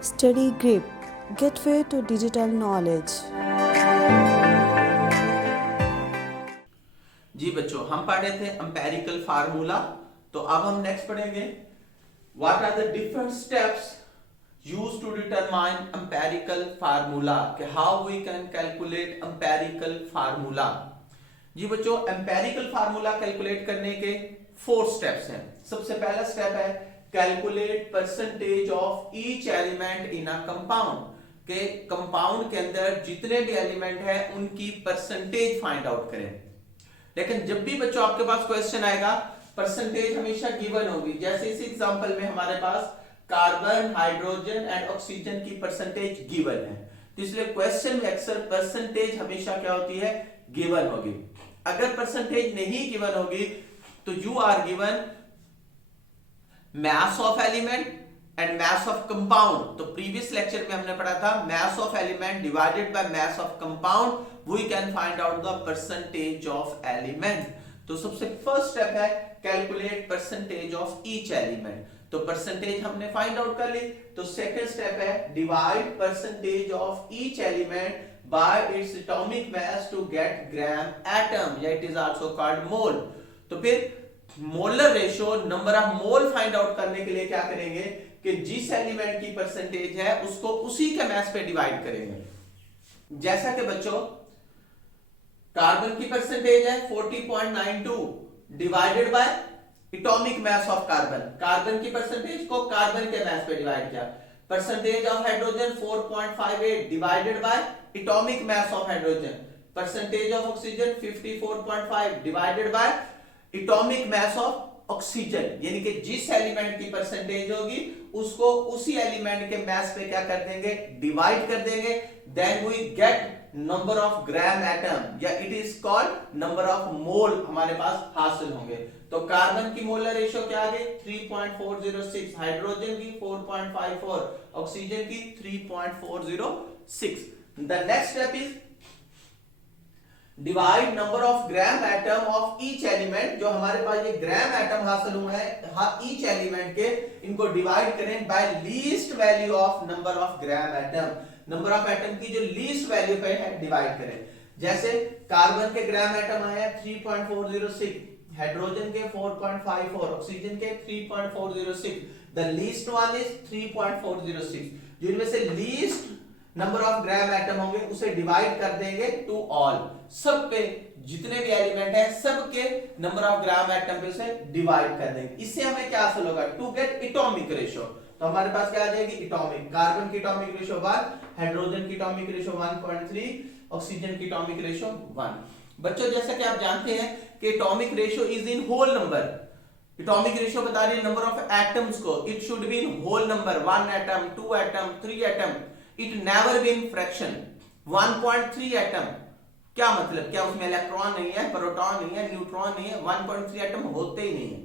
Study Grip, Gateway to Digital Knowledge. जी बच्चों, हम पढ़ रहे थे एम्पेरिकल फार्मूला। तो अब हम नेक्स्ट पढ़ेंगे what are the different steps used to determine empirical formula, कि how we can calculate empirical formula. जी बच्चों, एम्पेरिकल फार्मूला कैलकुलेट करने के 4 स्टेप्स हैं। सबसे पहला स्टेप है calculate percentage of each element in a compound, के कंपाउंड के अंदर जितने भी एलिमेंट है उनकी परसेंटेज फाइंड आउट करें। लेकिन जब भी बच्चों आपके पास क्वेश्चन आएगा, परसेंटेज हमेशा गिवन होगी। जैसे इस एग्जांपल में हमारे पास कार्बन, हाइड्रोजन एंड ऑक्सीजन की परसेंटेज गिवन है, तो इसलिए क्वेश्चन में अक्सर परसेंटेज हमेशा क्या होती है, गिवन होगी। अगर परसेंटेज नहीं गिवन होगी तो you are given mass of element and mass of compound। तो प्रीवियस लेक्चर में हमने पढ़ा था mass of element divided by mass of compound, we can find out the percentage of element। तो सबसे फर्स्ट स्टेप है calculate percentage of each element. तो percentage हमने फाइंड आउट कर ली। तो सेकंड स्टेप है divide percentage of each element by its atomic mass to get gram atom, या it is also called mole. तो फिर molar ratio, number of mole find out करने के लिए क्या करेंगे कि जिस एलिमेंट की परसेंटेज है उसको उसी के मास पे डिवाइड करेंगे। जैसा कि बच्चों कार्बन की परसेंटेज है 40.92 divided by atomic mass of carbon. Carbon की परसेंटेज को कार्बन के मास पे डिवाइड किया। Percentage of hydrogen 4.58 divided by atomic mass of hydrogen. Percentage of oxygen 54.5 divided by atomic mass of oxygen. यानी कि जिस एलिमेंट की परसेंटेज होगी उसको उसी एलिमेंट के मास पे क्या कर देंगे, डिवाइड कर देंगे। Then we get number of gram atom, या it is called number of mole हमारे पास हासिल होंगे। तो कार्बन की मोलर रेशियो क्या आ गई 3.406, हाइड्रोजन की 4.54, ऑक्सीजन की 3.406। The next step is divide number of gram atom of each element. जो हमारे पास ये ग्राम एटम हासिल हुआ है ईच एलिमेंट के, इनको डिवाइड करें bye least value of number of gram atom. Number of atom की जो लीस्ट वैल्यू पे है डिवाइड करें। जैसे कार्बन के ग्राम एटम आए 3.406, हाइड्रोजन के 4.54, ऑक्सीजन के 3.406। The least one is 3.406। जिनमें से least number of gram atom होंगे उसे डिवाइड कर देंगे टू ऑल। सब पे जितने भी एलिमेंट है सबके नंबर ऑफ ग्राम एटम पे उसे डिवाइड कर देंगे। इससे हमें क्या हासिल होगा, टू गेट एटॉमिक रेशियो। तो हमारे पास क्या आ जाएगी, एटॉमिक। कार्बन की एटॉमिक रेशियो 1, हाइड्रोजन की एटॉमिक रेशियो 1.3, ऑक्सीजन की एटॉमिक रेशियो 1। बच्चों जैसा कि आप जानते हैं कि atomic ratio is in whole number. Atomic ratio बता रही है नंबर ऑफ एटम्स को, it should be in whole number, 1 atom, 2 atom, 3 atom. It never be in fraction. 1.3 atom क्या मतलब, क्या उसमें इलेक्ट्रॉन नहीं है, प्रोटॉन नहीं है, न्यूट्रॉन नहीं है, 1.3 एटम होते ही नहीं है।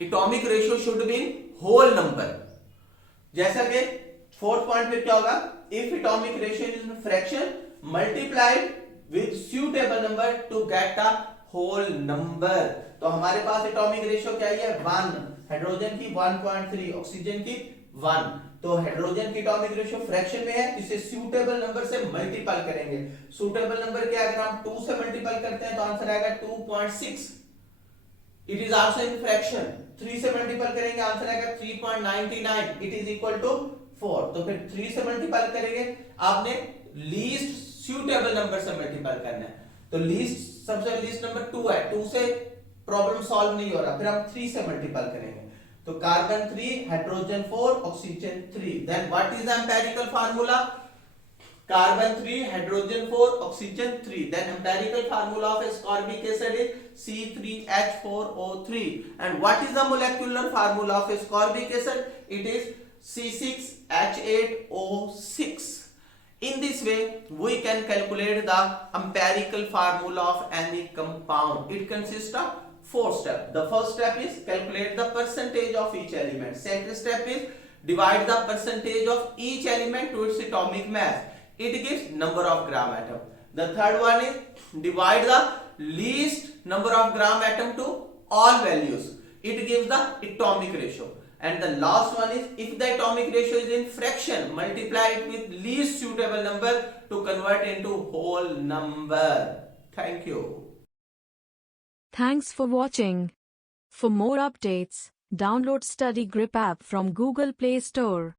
Atomic ratio should be in whole number. जैसा कि फोर्थ पॉइंट पे क्या होगा, if atomic ratio is in fraction multiplied with suitable number to get a whole number. तो हमारे पास एटॉमिक रेशियो क्या है 1, हाइड्रोजन की 1.3, ऑक्सीजन की 1। तो हाइड्रोजन की एटॉमिक रेशियो फ्रैक्शन में है, इसे सूटेबल नंबर से मल्टीपल करेंगे। सूटेबल नंबर क्या है, अगर हम 2 से मल्टीपल करते हैं तो आंसर आएगा 2.6। It is also in fraction. 3 से मल्टीपल करेंगे आंसर आएगा 3.99, इट इज इक्वल टू 4। तो फिर 3 से मल्टीपल करेंगे, आपने लीस्ट सूटेबल नंबर से मल्टीपल करना है। तो लीस्ट सबसे लीस्ट नंबर 2 है, 2 से प्रॉब्लम सॉल्व नहीं हो रहा, फिर हम 3 से मल्टीपल करेंगे। तो carbon 3, hydrogen 4, oxygen 3। Then what is the empirical formula, carbon 3, hydrogen 4, oxygen 3। Then empirical formula of ascorbic acid is C3H4O3। and what is the molecular formula of ascorbic acid, it is C6H8O6। in this way we can calculate the empirical formula of any compound। it consists of 4 steps। the first step is calculate the percentage of each element। second step is divide the percentage of each element to its atomic mass, it gives number of gram atom। the third one is divide the least number of gram atom to all values, it gives the atomic ratio. And the last one is, if the atomic ratio is in fraction, multiply it with least suitable number to convert into whole number. Thank you. Thanks for watching. For more updates, download Study Grip app from Google Play Store.